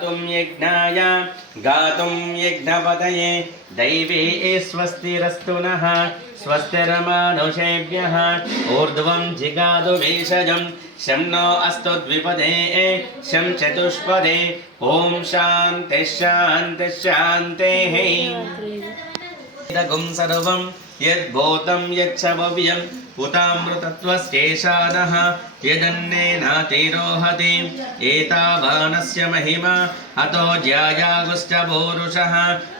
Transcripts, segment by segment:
गातुं यज्ञाय गातुं यज्ञपतये दैवी स्वस्तिरस्तु नः स्वस्तिर्मानुषेभ्यः ऊर्ध्वं जिगातु भेषजं शं नो अस्तु द्विपदे शं चतुष्पदे ॐ शान्तिः शान्तिः शान्तेः इदगुं सर्वं यद्भूतं यच्च भव्यम् उतामृतत्वस्येषादः यदन्नेनातिरोहति एतावानस्य महिमा अतो ज्यायागुश्च भूरुषः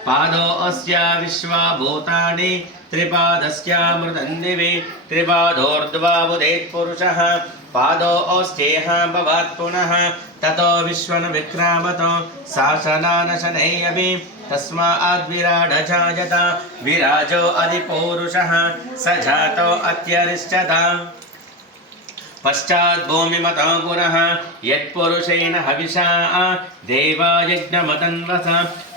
पादो अस्य विश्वाभूतानि त्रिपादस्यामृतं दिवि त्रिपादोर्ध्वाबुधेत्पुरुषः पादो अस्तेह भवात् पुनः ततो विश्वन् विक्रामतो शासनानशनैरपि तस्माद्विराडजायत विराजो अधिपौरुषः स जातो अत्यरिष्यता पश्चात् भूमिमतो पुरः यत्पुरुषेण हविषा देवायज्ञमतन्वस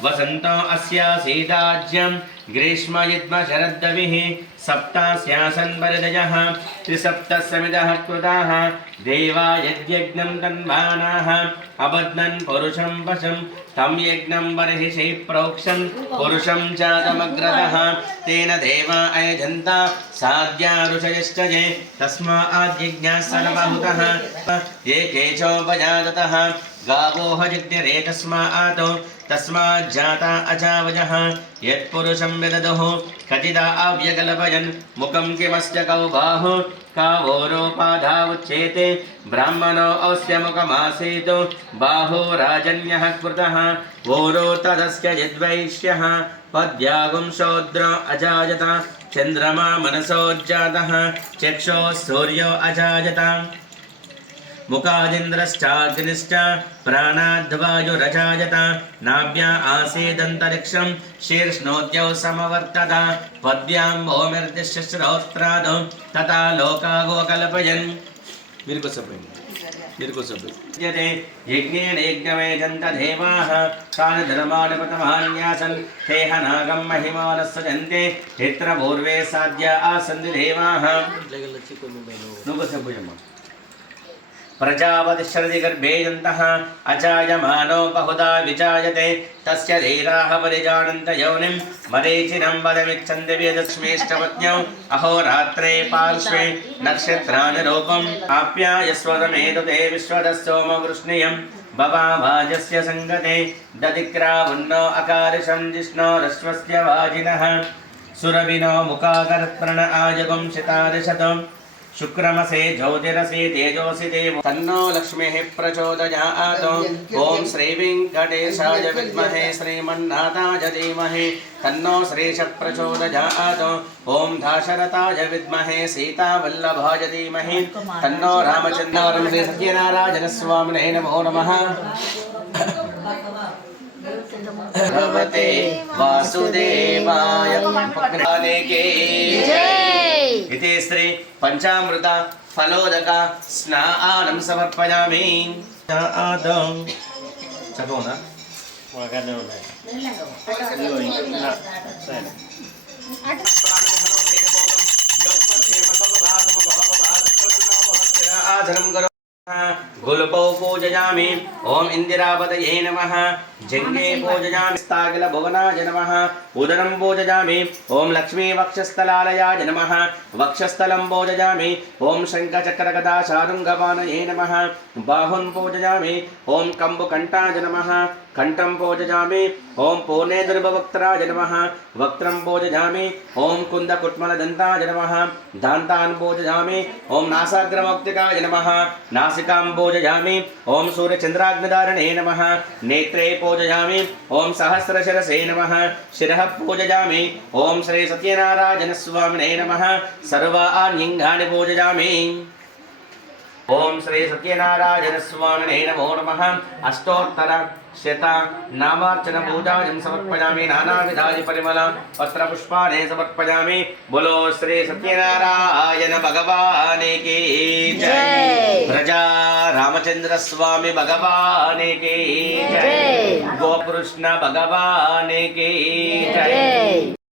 वसन्तो अस्यासीदाज्यं ग्रीष्मयुग्मशरद्दविः सप्तास्यासन् वरदयः त्रिसप्तसमिदः कृताः देवा यद्यज्ञं तन्वानाः अबध्नन् पुरुषं वशं, तं यज्ञं बर्हिषि प्रोक्षन्, पुरुषं जातमग्रतः तेन देवा अयजन्ता साध्या ऋषयश्च ये तस्माद्यज्ञः सर्वभूतः ये केचोपजाततः गावो हजिद्यरे तस्मात् तस्माज्जाता अजावजः यत्पुरुषं विदधुः कथिता अव्यकल्पयन् मुखं किमस्य कौ बाहु कावोरोपाधावुच्येते ब्राह्मणो अस्य मुखमासीत् बाहो राजन्यः कृतः वोरो तदस्य यद्वैश्यः पद्यागुं शौद्र अजायत चन्द्रमा मनसोज्जातः चक्षुः सूर्यो अजायत मुखादिन्द्रश्चाग्निश्च प्राणाद्वायुरजायत नाभ्या आसीदन्तरिक्षं शीर्ष्णोद्यौ समवर्तत पद्भ्यां भूमिर्दिश्य श्रोत्रादौ तथा लोकागोकल्पयन् మీరు చెప్పండి మీరు చెప్పండి యజ్ఞేన యజ్ఞమేజంత దేవాః తాన ధర్మానుపతమాన్యాసన్ తేహ నాగం మహిమానస్సు జంతే చిత్ర పూర్వే సాధ్య ఆసంది దేవాః నువ్వు చెప్పమ్మా प्रजापतिशरदि गर्भे जन्तः अजायमानो बहुधा विजायते तस्य धीराः परिजानन्त योनिं मरीचिनं वदमिच्छन्ति वेदस्मेष्टपत्न्यौ अहोरात्रे पार्श्वे नक्षत्राणि रूपम् आप्यायस्वरमेतु ते विश्वदस्सोमवृष्णियम् भवाभाजस्य सङ्गते दधिक्रावन्नो अकारिशं जिष्णोरश्वस्य वाजिनः सुरविनो मुखाकरत्प्रण आजगुं शितादिशतम् शुक्रमसे ज्योतिरसि तेजोसि देवो तन्नो लक्ष्मीः प्रचोदयात् ॐ श्री वेङ्कटेशाय विद्महे श्रीमन्नाथाय धीमहि तन्नो श्रीश प्रचोदयात् ॐ दाशरथाय विद्महे सीतावल्लभाय धीमहि तन्नो रामचन्द्रं श्री सत्यनारायणस्वामिने नमो नमः भगवते वासुदेवाय के ఇది శ్రీ పంచామృత ఫలోదక స్నానం సమర్పయామి చెప్పవునా ఆచరం బాగానే ఉన్నాయి ఆసనం కరో గులుపౌ పూజయామి ఓం ఇందిరాపదయే నమః జంగే పూజయామి స్థాగిల భువనాయ నమః ఉదరం పూజయామి ఓం లక్ష్మీ వక్షస్థలాలయాయ నమః వక్షస్థలం పూజయామి ఓం శంఖచక్రగదా శారుంగపానయే నమః బాహున్ పూజయామి ఓం కంబుకంఠాయ నమః కంఠం పూజయామి ఓం పూర్ణేదుర్భవక్త్రాయ నమః. వక్త్రం పూజయామి ఓం కుందకుట్మలదంతాయ నమః. దాంతాన్ పూజయామి ఓం నాసాగ్రమౌక్తికాయ నమః. నాసికాం పూజయామి ఓం సూర్యచంద్రాగ్నిధారణే నమ. నేత్రే పూజయామి ఓం సహస్రశిరసే నమ. శిర పూజయామి ఓం శ్రీ సత్యనారాయణస్వామినే నమః. సర్వాణ్యంగాని పూజయామి ఓం శ్రీ సత్యనారాయణస్వామినే నమో నమ. అష్టోత్తర శత నామార్చన పూజాయం సమర్పయామి నానావిధాని పరిమళ పత్ర పుష్పానే సమర్పయామి. బోలో శ్రీ సత్యనారాయణ భగవానికి ప్రజా రామచంద్ర స్వామి భగవానికి గోకృష్ణ భగవానికి